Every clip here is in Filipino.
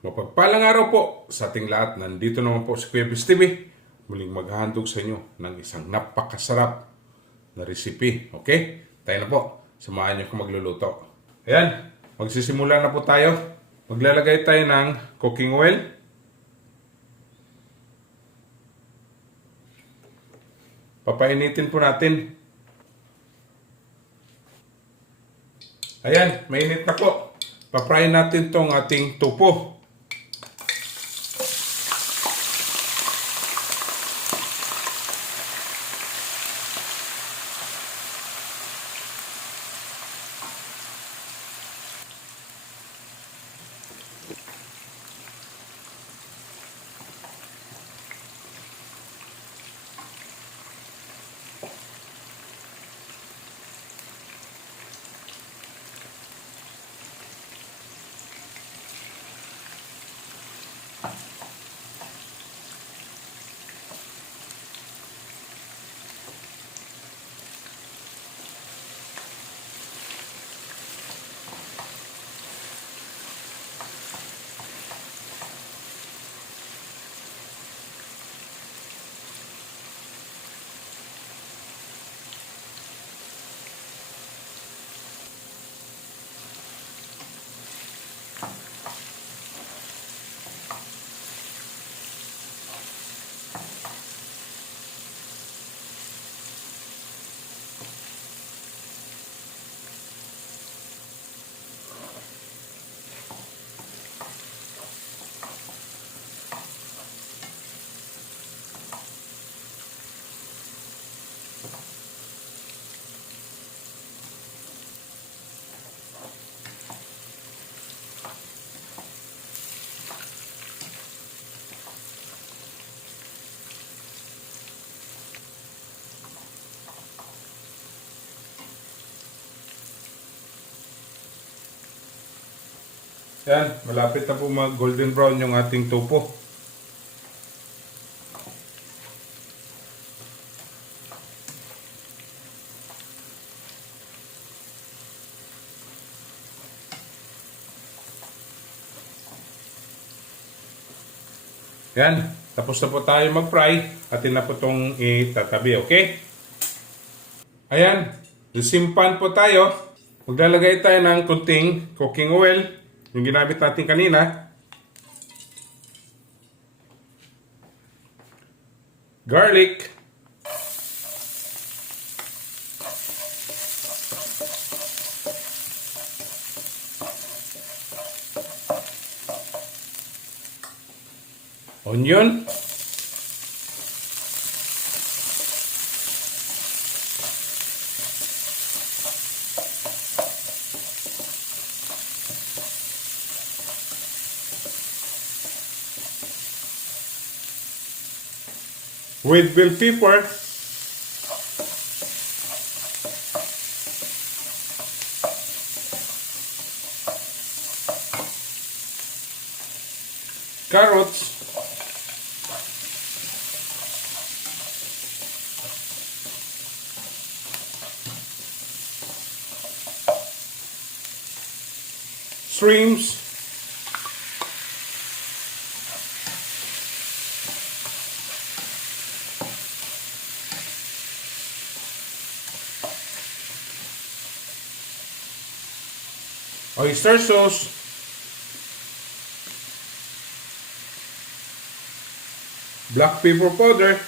Mapagpalang araw po sa ating lahat. Nandito naman po si Kuya Bis TV. Muling maghahandog sa inyo ng isang napakasarap na recipe. Okay? Tayo na po. Samahan niyo kung magluluto. Ayan. Magsisimula na po tayo. Maglalagay tayo ng cooking oil. Papainitin po natin. Ayan. Mainit na po. Paprayin natin tong ating tofu. Yan, malapit na po mag golden brown yung ating tofu. Yan, tapos na po tayo mag-fry. Atin na po itong itatabi, okay? Ayan, simpan po tayo. Maglalagay tayo ng kunting cooking oil. Yung ginamit natin kanina. Garlic. Onion. With bell pepper. Carrots. Shrimps. Oyster sauce. Black pepper powder.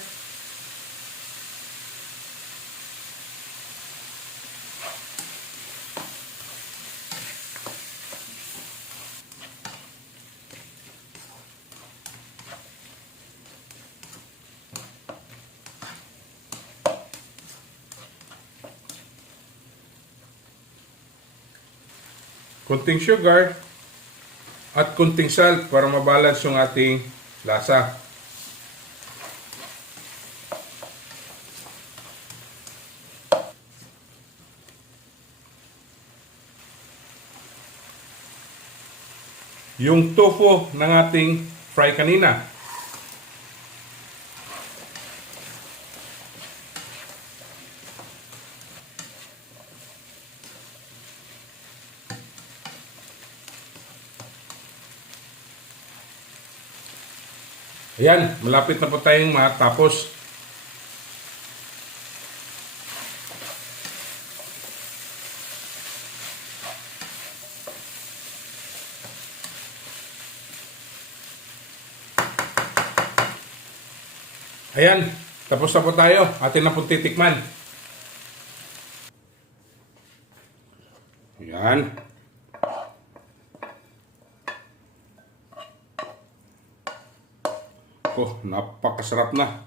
Kunting sugar at kunting salt para mabalance yung ating lasa. Yung tofu ng ating fry kanina. Ayan, malapit na po tayong matapos. Ayan, tapos na po tayo. Atin na po titikman. Ayan. Oh, napakasarap na.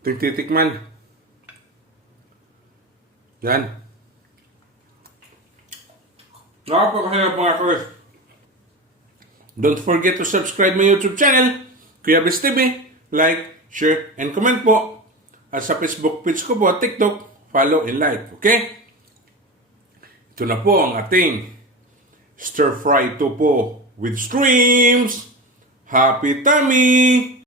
Ito yung titikman. Yan. Napakasarap mga Chris. Don't forget to subscribe my YouTube channel, Kuya Bis TV. Like, share, and comment po. At sa Facebook page ko po at TikTok, follow and like. Okay? Ito na po ang ating stir-fry tofu with streams. Happy tummy!